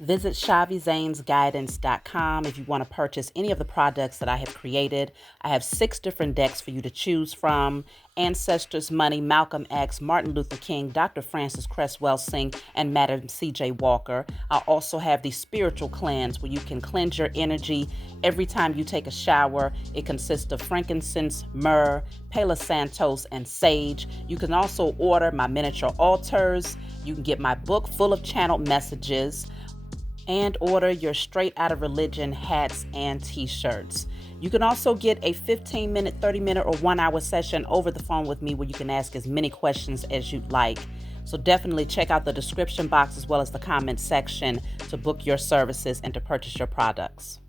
Visit ShaviZanesGuidance.com if you want to purchase any of the products that I have created. I have 6 different decks for you to choose from: Ancestors Money, Malcolm X, Martin Luther King, Dr. Francis Cress Welsing, and Madam C.J. Walker. I also have the Spiritual Cleanse, where you can cleanse your energy every time you take a shower. It consists of frankincense, myrrh, Palo Santos, and sage. You can also order my miniature altars. You can get my book full of channeled messages, and order your Straight Outta Religion hats and t-shirts. You can also get a 15-minute, 30-minute, or 1-hour session over the phone with me where you can ask as many questions as you'd like. So definitely check out the description box as well as the comment section to book your services and to purchase your products.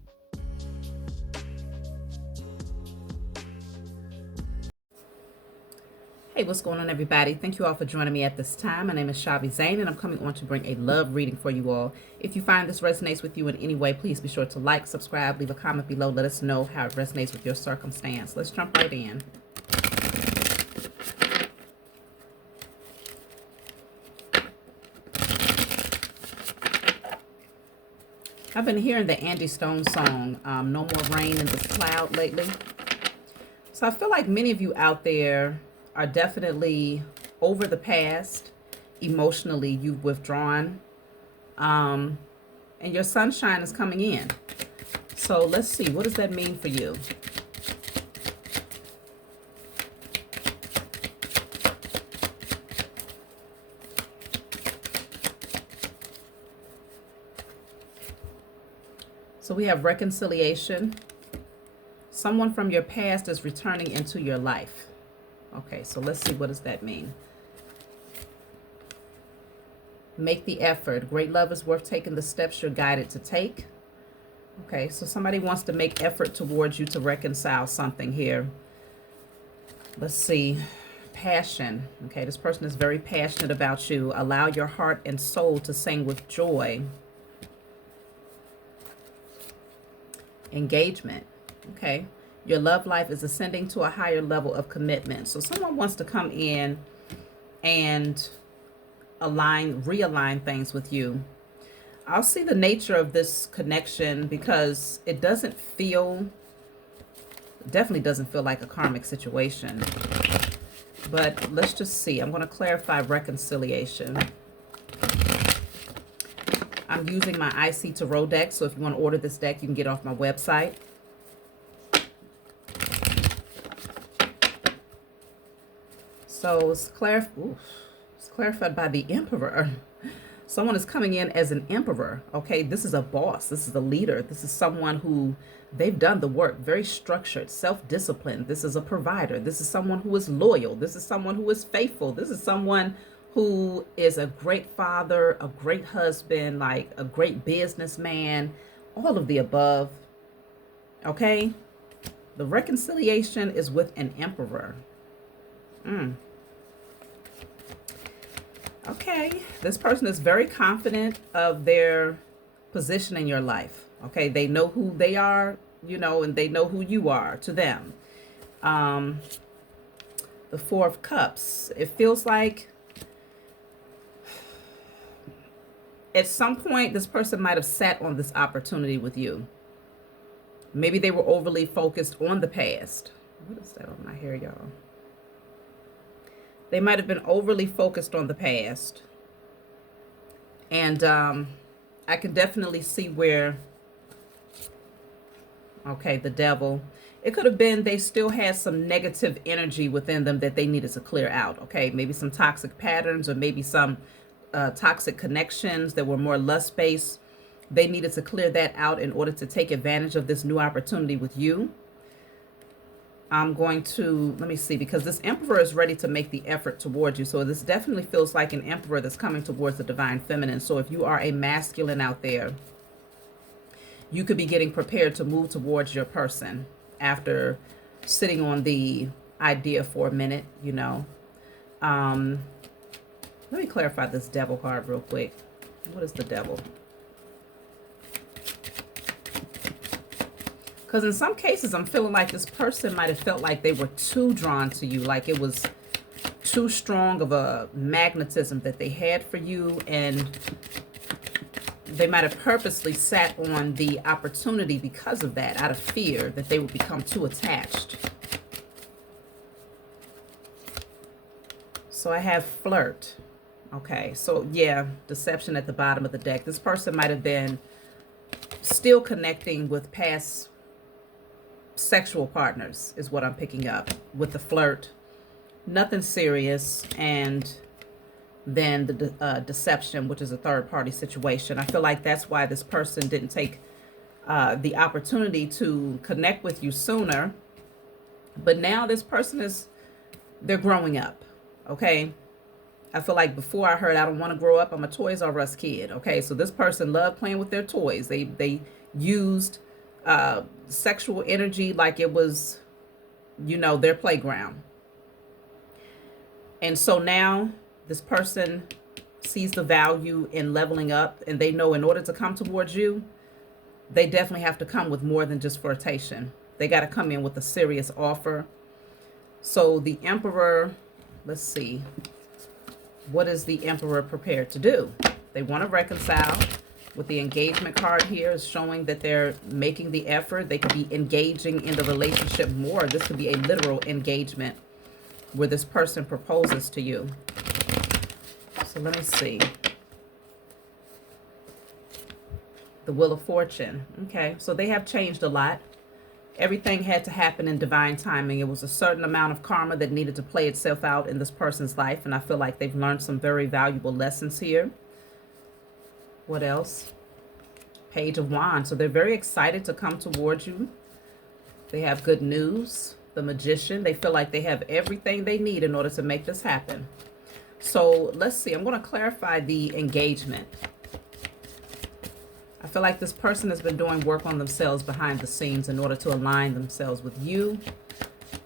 Hey, what's going on, everybody? Thank you all for joining me at this time. My name is Shavi Zane, and I'm coming on to bring a love reading for you all. If you find this resonates with you in any way, please be sure to like, subscribe, leave a comment below. Let us know how it resonates with your circumstance. Let's jump right in. I've been hearing the Andy Stone song, No More Rain in This Cloud, lately. So I feel like many of you out there are definitely over the past. Emotionally, you've withdrawn, and your sunshine is coming in. So let's see, what does that mean for you? So we have reconciliation. Someone from your past is returning into your life. Okay, so let's see, what does that mean? Make the effort. Great love is worth taking the steps you're guided to take. Okay, so somebody wants to make effort towards you to reconcile something here. Let's see. Passion. Okay, this person is very passionate about you. Allow your heart and soul to sing with joy. Engagement. Okay, your love life is ascending to a higher level of commitment. So someone wants to come in and realign things with you. I'll see the nature of this connection because it definitely doesn't feel like a karmic situation. But let's just see. I'm going to clarify reconciliation. I'm using my IC Tarot deck, so if you want to order this deck, you can get it off my website. So it's clarified by the Emperor. Someone is coming in as an emperor. Okay, this is a boss. This is a leader. This is someone who they've done the work, very structured, self-disciplined. This is a provider. This is someone who is loyal. This is someone who is faithful. This is someone who is a great father, a great husband, like a great businessman, all of the above. Okay, the reconciliation is with an emperor. Okay, this person is very confident of their position in your life. Okay, they know who they are, and they know who you are to them. The Four of Cups. It feels like at some point this person might have sat on this opportunity with you. Maybe they were overly focused on the past. What is that on my hair, y'all? They might have been overly focused on the past. And I can definitely see where, okay, the Devil. It could have been they still had some negative energy within them that they needed to clear out. Okay, maybe some toxic patterns, or maybe some toxic connections that were more lust-based. They needed to clear that out in order to take advantage of this new opportunity with you. I'm going to, let me see, because this Emperor is ready to make the effort towards you. So this definitely feels like an Emperor that's coming towards the Divine Feminine. So if you are a masculine out there, you could be getting prepared to move towards your person after sitting on the idea for a minute, Let me clarify this Devil card real quick. What is the Devil? Because in some cases, I'm feeling like this person might have felt like they were too drawn to you, like it was too strong of a magnetism that they had for you, and they might have purposely sat on the opportunity because of that, out of fear that they would become too attached. So I have flirt. Okay, so yeah, deception at the bottom of the deck. This person might have been still connecting with past sexual partners is what I'm picking up with the flirt. Nothing serious, and then the deception, which is a third-party situation. I feel like that's why this person didn't take the opportunity to connect with you sooner. But now this person they're growing up, okay? I feel like before I heard, I don't want to grow up, I'm a Toys R Us kid, okay? So this person loved playing with their toys. They used sexual energy like it was, you know, their playground. And so now this person sees the value in leveling up, and they know in order to come towards you, they definitely have to come with more than just flirtation. They got to come in with a serious offer. So the Emperor, let's see, what is the Emperor prepared to do? They want to reconcile. With the engagement card here is showing that they're making the effort. They could be engaging in the relationship more. This could be a literal engagement where this person proposes to you. So let me see. The Wheel of Fortune. Okay, so they have changed a lot. Everything had to happen in divine timing. It was a certain amount of karma that needed to play itself out in this person's life, and I feel like they've learned some very valuable lessons here. What else? Page of Wands. So they're very excited to come towards you. They have good news. The Magician. They feel like they have everything they need in order to make this happen. So let's see. I'm going to clarify the engagement. I feel like this person has been doing work on themselves behind the scenes in order to align themselves with you.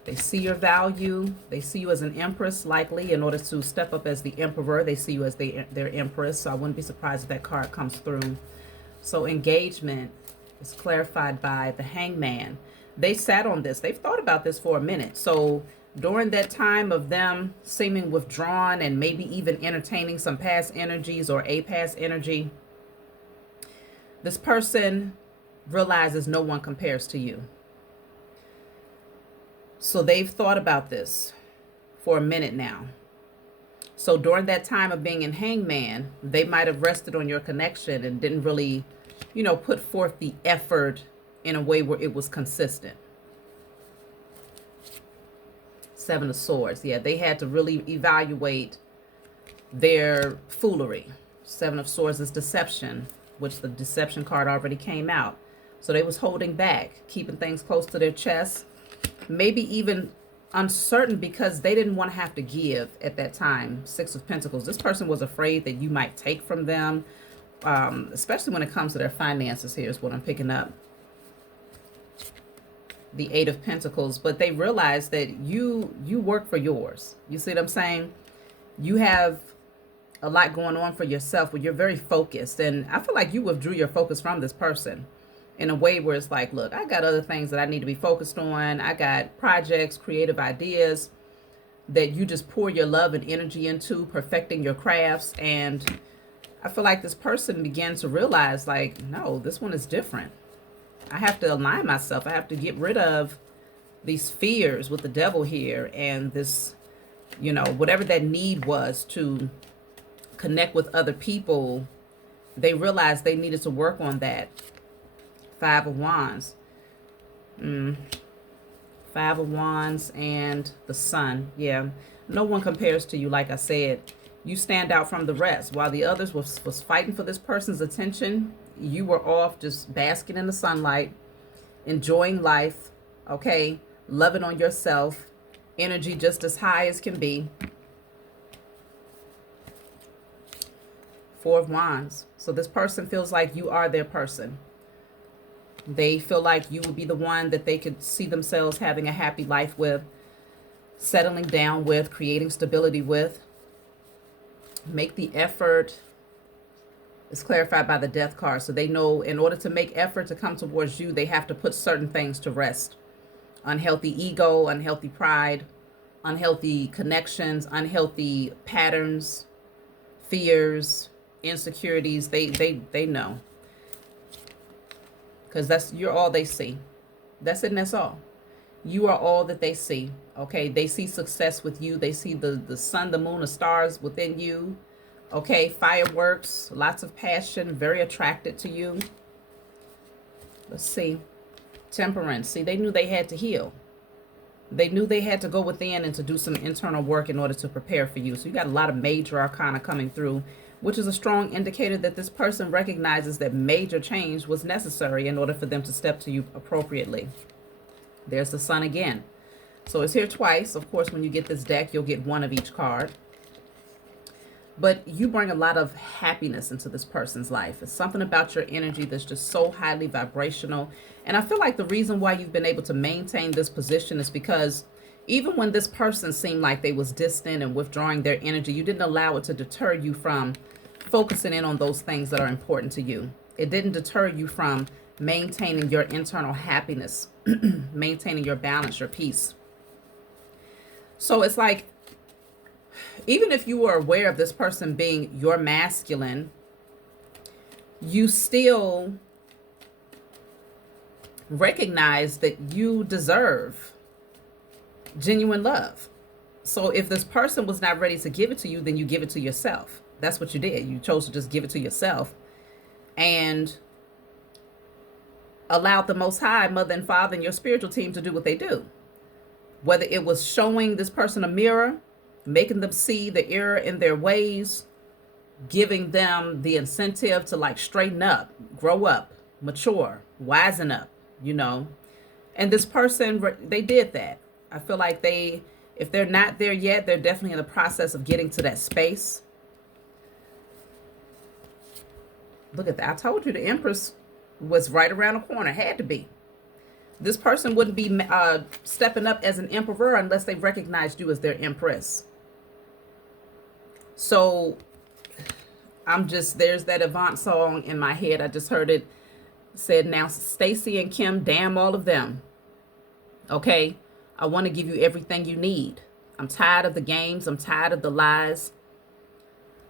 They see your value. They see you as an empress, likely, in order to step up as the emperor. They see you as their empress, so I wouldn't be surprised if that card comes through. So engagement is clarified by the Hangman. They sat on this. They've thought about this for a minute. So during that time of them seeming withdrawn and maybe even entertaining some past energies or a past energy, this person realizes no one compares to you. So they've thought about this for a minute now. So during that time of being in Hangman, they might have rested on your connection and didn't really, you know, put forth the effort in a way where it was consistent. Seven of Swords. Yeah, they had to really evaluate their foolery. Seven of Swords is deception, which the deception card already came out. So they was holding back, keeping things close to their chest. Maybe even uncertain because they didn't want to have to give at that time. Six of Pentacles. This person was afraid that you might take from them, especially when it comes to their finances. Here's what I'm picking up. The Eight of Pentacles. But they realized that you work for yours. You see what I'm saying? You have a lot going on for yourself, but you're very focused. And I feel like you withdrew your focus from this person in a way where it's like, look, I got other things that I need to be focused on. I got projects, creative ideas that you just pour your love and energy into, perfecting your crafts. And I feel like this person began to realize, like, no, this one is different. I have to align myself. I have to get rid of these fears with the devil here and this, you know, whatever that need was to connect with other people. They realized they needed to work on that. Five of Wands. Five of Wands and the Sun. Yeah. No one compares to you, like I said. You stand out from the rest. While the others was fighting for this person's attention, you were off just basking in the sunlight, enjoying life, okay? Loving on yourself. Energy just as high as can be. Four of Wands. So this person feels like you are their person. They feel like you would be the one that they could see themselves having a happy life with, settling down with, creating stability with. Make the effort. It's clarified by the Death card. So they know in order to make effort to come towards you, they have to put certain things to rest. Unhealthy ego, unhealthy pride, unhealthy connections, unhealthy patterns, fears, insecurities. They know, because you're all they see. That's it, and that's all. You are all that they see. Okay, they see success with you. They see the sun, the moon, the stars within you. Okay, fireworks, lots of passion, very attracted to you. Let's see. Temperance. See, they knew they had to heal. They knew they had to go within and to do some internal work in order to prepare for you. So you got a lot of major arcana coming through, which is a strong indicator that this person recognizes that major change was necessary in order for them to step to you appropriately. There's the sun again. So it's here twice. Of course, when you get this deck, you'll get one of each card. But you bring a lot of happiness into this person's life. It's something about your energy that's just so highly vibrational. And I feel like the reason why you've been able to maintain this position is because even when this person seemed like they was distant and withdrawing their energy, you didn't allow it to deter you from focusing in on those things that are important to you. It didn't deter you from maintaining your internal happiness, maintaining your balance, your peace. So it's like, even if you were aware of this person being your masculine, you still recognize that you deserve genuine love. So if this person was not ready to give it to you, then you give it to yourself. That's what you did. You chose to just give it to yourself and allowed the Most High, Mother and Father, and your spiritual team to do what they do. Whether it was showing this person a mirror, making them see the error in their ways, giving them the incentive to like straighten up, grow up, mature, wisen up, you know. And this person, they did that. I feel like if they're not there yet, they're definitely in the process of getting to that space. Look at that. I told you the Empress was right around the corner. Had to be. This person wouldn't be stepping up as an emperor unless they recognized you as their empress. So there's that Avant song in my head. I just heard it said, now Stacy and Kim, damn all of them. Okay, I want to give you everything you need. I'm tired of the games. I'm tired of the lies.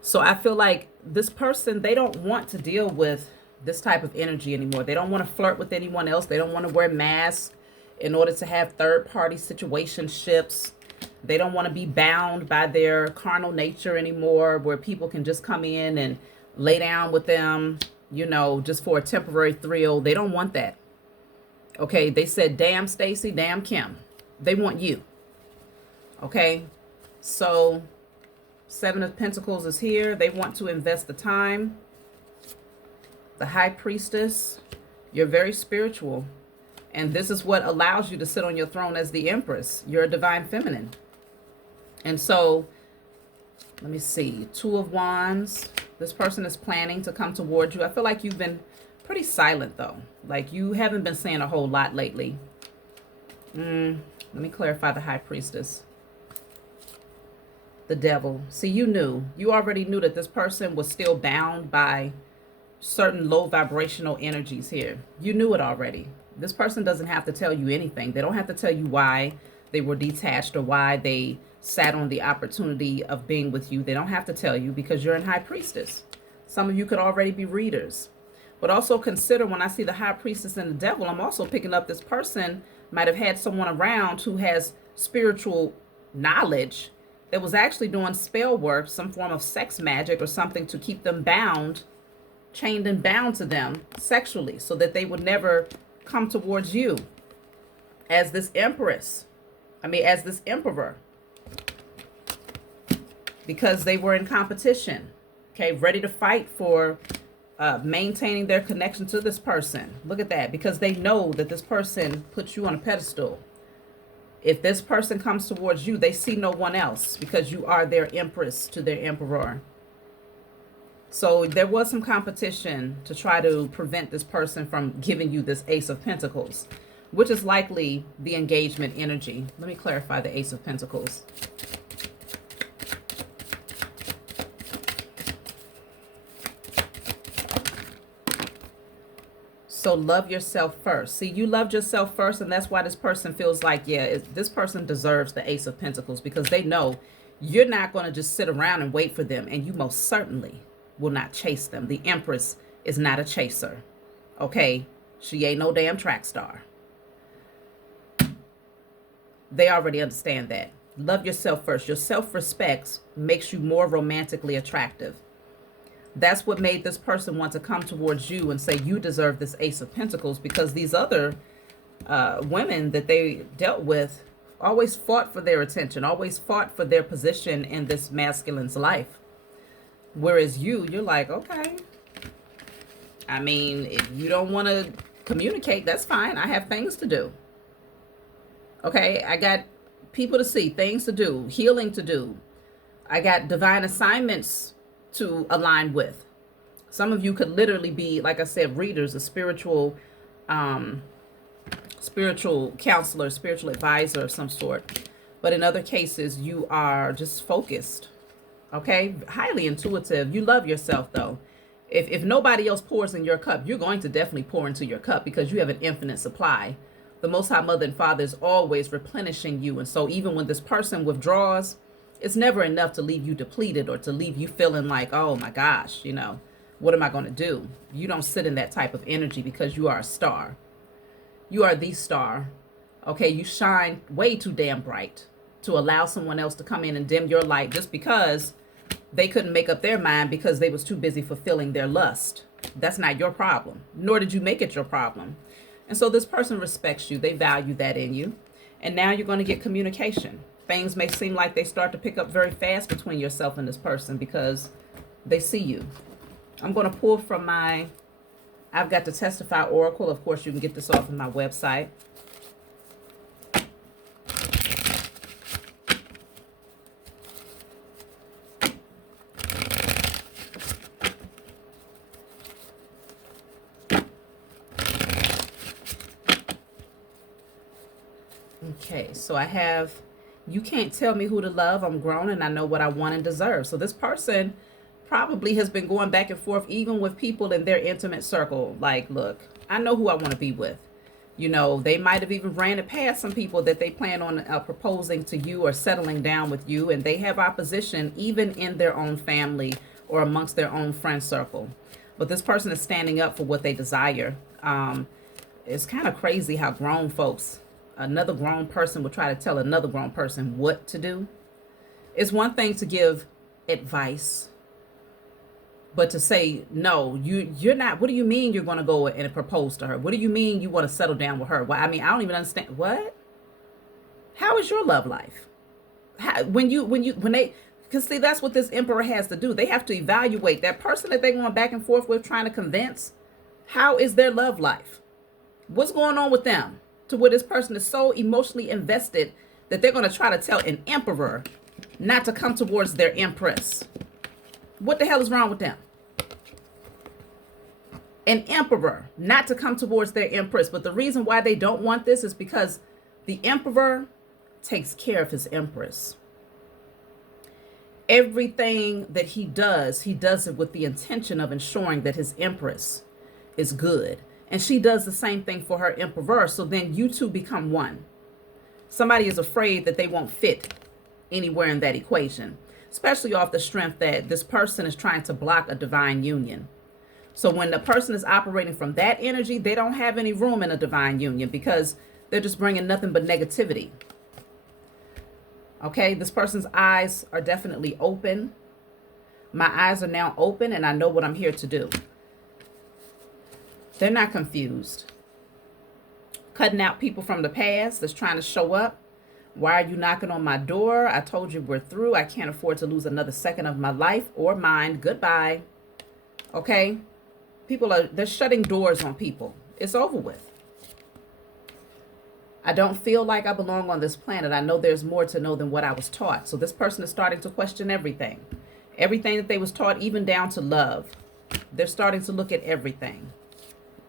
So I feel like this person, they don't want to deal with this type of energy anymore. They don't want to flirt with anyone else. They don't want to wear masks in order to have third-party situationships. They don't want to be bound by their carnal nature anymore, where people can just come in and lay down with them, you know, just for a temporary thrill. They don't want that. Okay, they said, damn Stacy, damn Kim. They want you. Okay, so Seven of Pentacles is here. They want to invest the time. The High Priestess, you're very spiritual. And this is what allows you to sit on your throne as the Empress. You're a divine feminine. And so, let me see. Two of Wands. This person is planning to come towards you. I feel like you've been pretty silent, though. Like, you haven't been saying a whole lot lately. Let me clarify the High Priestess. The Devil. See, you already knew that this person was still bound by certain low vibrational energies here. You knew it already. This person doesn't have to tell you anything. They don't have to tell you why they were detached or why they sat on the opportunity of being with you. They don't have to tell you because you're in High Priestess. Some of you could already be readers. But also consider, when I see the High Priestess and the Devil, I'm also picking up this person might have had someone around who has spiritual knowledge that was actually doing spell work, some form of sex magic or something to keep them bound, chained and bound to them sexually, so that they would never come towards you as this empress. As this emperor. Because they were in competition. Okay, ready to fight for maintaining their connection to this person. Look at that. Because they know that this person puts you on a pedestal. If this person comes towards you, they see no one else because you are their empress to their emperor. So there was some competition to try to prevent this person from giving you this Ace of Pentacles, which is likely the engagement energy. Let me clarify the Ace of Pentacles. So love yourself first. See, you loved yourself first, and that's why this person feels like, yeah, this person deserves the Ace of Pentacles, because they know you're not going to just sit around and wait for them, and you most certainly will not chase them. The Empress is not a chaser. Okay? She ain't no damn track star. They already understand that. Love yourself first. Your self-respect makes you more romantically attractive. That's what made this person want to come towards you and say you deserve this Ace of Pentacles, because these other women that they dealt with always fought for their attention, always fought for their position in this masculine's life. Whereas you're like, okay, I mean, if you don't want to communicate, that's fine. I have things to do. Okay, I got people to see, things to do, healing to do. I got divine assignments to align with. Some of you could literally be, like I said, readers, a spiritual counselor, spiritual advisor of some sort. But in other cases, you are just focused. Okay, highly intuitive. You love yourself, though. If nobody else pours in your cup, you're going to definitely pour into your cup because you have an infinite supply. The Most High Mother and Father is always replenishing you. And so even when this person withdraws, it's never enough to leave you depleted or to leave you feeling like, oh my gosh, you know, what am I going to do? You don't sit in that type of energy because you are a star. You are the star. Okay, you shine way too damn bright to allow someone else to come in and dim your light just because they couldn't make up their mind because they was too busy fulfilling their lust. That's not your problem, nor did you make it your problem. And so this person respects you. They value that in you. And now you're going to get communication. Things may seem like they start to pick up very fast between yourself and this person because they see you. I'm going to pull from my I've got the Testify Oracle. Of course, you can get this off of my website. Okay, so I have, you can't tell me who to love. I'm grown and I know what I want and deserve. So this person probably has been going back and forth even with people in their intimate circle. Like, look, I know who I want to be with. You know, they might have even ran it past some people that they plan on proposing to you or settling down with you. And they have opposition even in their own family or amongst their own friend circle. But this person is standing up for what they desire. It's kind of crazy how grown folks, another grown person will try to tell another grown person what to do. It's one thing to give advice, but to say, no, you're not, what do you mean you're going to go and propose to her? What do you mean you want to settle down with her? Well, I mean, I don't even understand. What? How is your love life? When they, because see, that's what this emperor has to do. They have to evaluate that person that they're going back and forth with, trying to convince. How is their love life? What's going on with them? To where this person is so emotionally invested that they're going to try to tell an emperor not to come towards their empress. What the hell is wrong with them? An emperor not to come towards their empress. But the reason why they don't want this is because the emperor takes care of his empress. Everything that he does it with the intention of ensuring that his empress is good. And she does the same thing for her emperor. So then you two become one. Somebody is afraid that they won't fit anywhere in that equation, especially off the strength that this person is trying to block a divine union. So when the person is operating from that energy, they don't have any room in a divine union because they're just bringing nothing but negativity. Okay, this person's eyes are definitely open. My eyes are now open and I know what I'm here to do. They're not confused. Cutting out people from the past that's trying to show up. Why are you knocking on my door? I told you we're through. I can't afford to lose another second of my life or mine. Goodbye. Okay? They're shutting doors on people. It's over with. I don't feel like I belong on this planet. I know there's more to know than what I was taught. So this person is starting to question everything. Everything that they was taught, even down to love. They're starting to look at everything.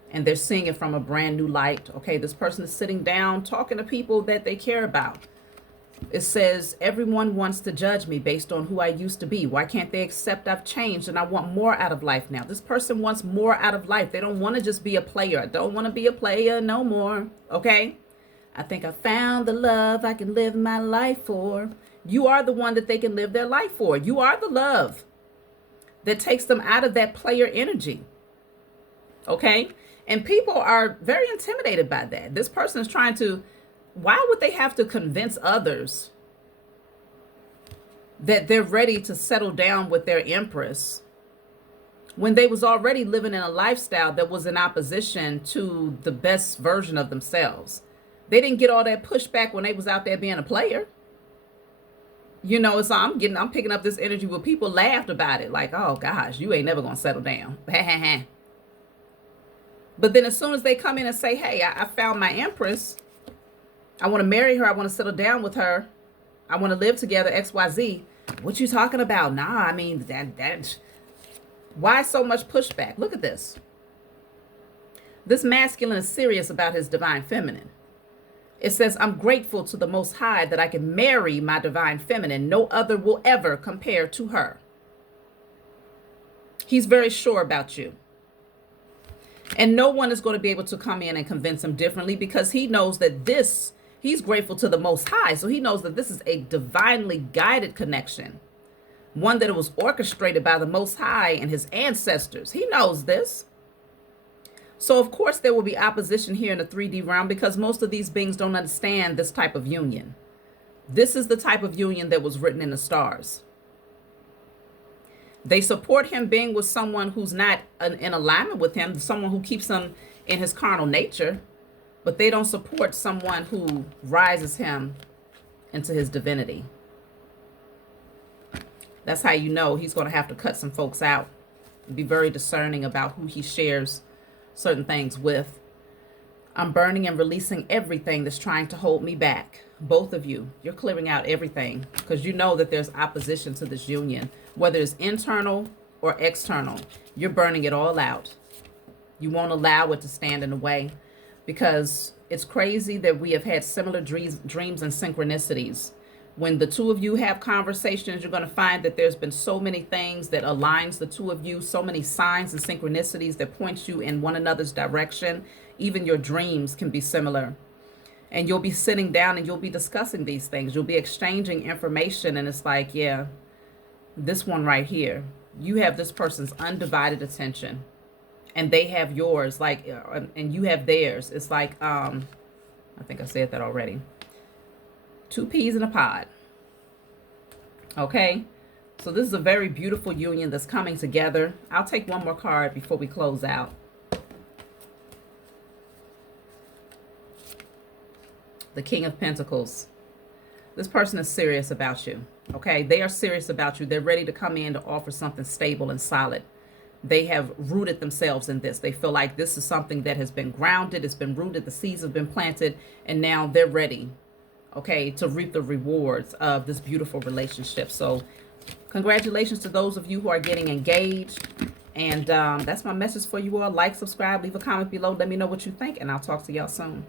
And they're seeing it from a brand new light. Okay, this person is sitting down, talking to people that they care about. It says, everyone wants to judge me based on who I used to be. Why can't they accept I've changed and I want more out of life now? This person wants more out of life. They don't want to just be a player. I don't want to be a player no more. Okay? I think I found the love I can live my life for. You are the one that they can live their life for. You are the love that takes them out of that player energy. Okay? And people are very intimidated by that. This person is trying to, why would they have to convince others that they're ready to settle down with their empress when they was already living in a lifestyle that was in opposition to the best version of themselves? They didn't get all that pushback when they was out there being a player. You know, so I'm picking up this energy where people laughed about it. Like, oh gosh, you ain't never gonna settle down. But then as soon as they come in and say, hey, I found my empress, I want to marry her, I want to settle down with her, I want to live together, XYZ. What you talking about? Nah, I mean, that why so much pushback? Look at this. This masculine is serious about his divine feminine. It says, I'm grateful to the Most High that I can marry my divine feminine. No other will ever compare to her. He's very sure about you. And no one is going to be able to come in and convince him differently, because he knows that he's grateful to the Most High. So he knows that this is a divinely guided connection, one that was orchestrated by the Most High and his ancestors. He knows this. So of course there will be opposition here in the 3D realm, because most of these beings don't understand this type of union. This is the type of union that was written in the stars. They support him being with someone who's not in alignment with him, someone who keeps him in his carnal nature, but they don't support someone who rises him into his divinity. That's how you know he's going to have to cut some folks out. Be very discerning about who he shares certain things with. I'm burning and releasing everything that's trying to hold me back. Both of you, you're clearing out everything, because you know that there's opposition to this union, whether it's internal or external. You're burning it all out. You won't allow it to stand in the way, because it's crazy that we have had similar dreams and synchronicities. When the two of you have conversations, you're going to find that there's been so many things that aligns the two of you, so many signs and synchronicities that point you in one another's direction. Even your dreams can be similar. And you'll be sitting down and you'll be discussing these things. You'll be exchanging information, and it's like, yeah, this one right here, you have this person's undivided attention, and they have yours, like, and you have theirs. It's like, I think I said that already. 2 peas in a pod. Okay, so this is a very beautiful union that's coming together. I'll take one more card before we close out. The King of Pentacles. This person is serious about you. Okay, they are serious about you. They're ready to come in to offer something stable and solid. They have rooted themselves in this. They feel like this is something that has been grounded, it's been rooted, the seeds have been planted, and now they're ready, okay, to reap the rewards of this beautiful relationship. So congratulations to those of you who are getting engaged. And that's my message for you all. Like, subscribe, leave a comment below. Let me know what you think, and I'll talk to y'all soon.